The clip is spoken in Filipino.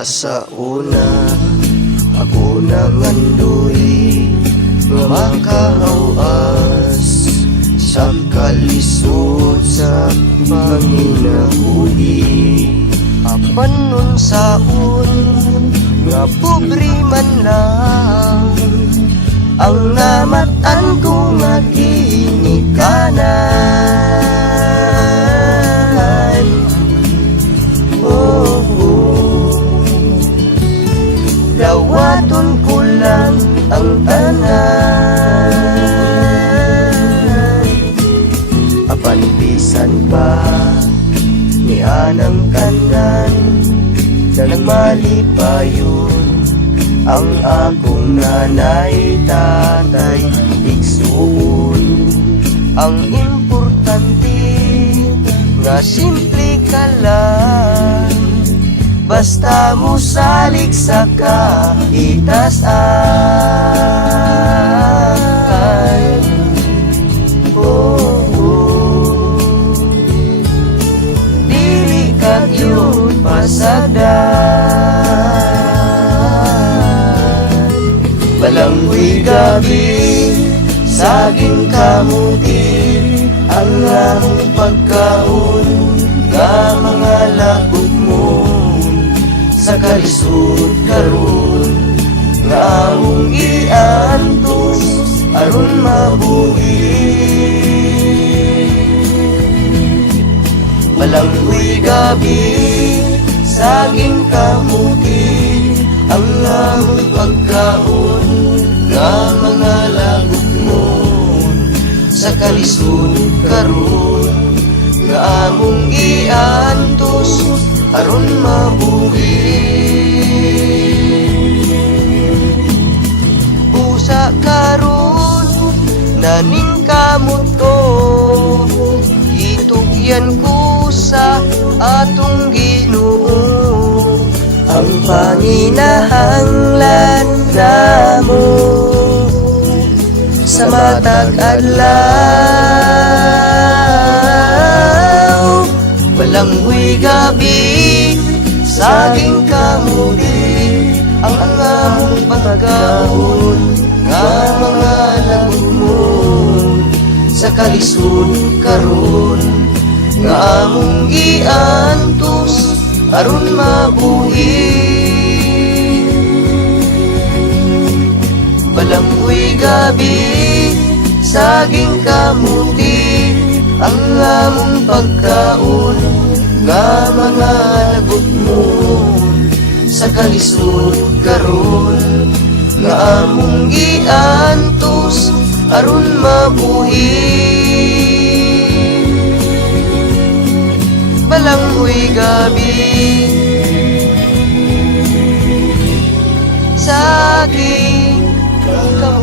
Sa una ako nangandoy nga makahawas sa kalisod sa panginabuhi. Apan nun saon nga pobre man lang ang namatan ko nga ginikanan. Dawaton ko lang ang tanan. Apan bisan pa ni anang kanan na nagmalipayon ang akong nanay, tatay, igsuon. Ang importante nga simple ka lang, basta mo salig sa kaitasan. Dili ka yun pasagdan. Balanghoy gabi, saging kamuti, ang among pagkaon nga mga lagok mo sa kalisod karon nga among iantos aron mabuhi. Balanghoy gabi, saging kamuti, ang among pagkaon nga mga lagok mo sa kalisod karon nga among iantos aron mabuhi. Busa karon naning kamuto, itugyan ko sa atong Ginoo ang panginahanglan namo sa matag adlaw. Balanghoy gabi, saging kamuti, ang among pagkaon nga mga lagok mo sa kalisod karon nga among iantos aron mabuhi. Balanghoy gabi, saging kamuti, ang among pagkaon nga mga lagok mo sa kalisod karon nga among iantos aron mabuhi. Balanghoy gabi, saging kamuti.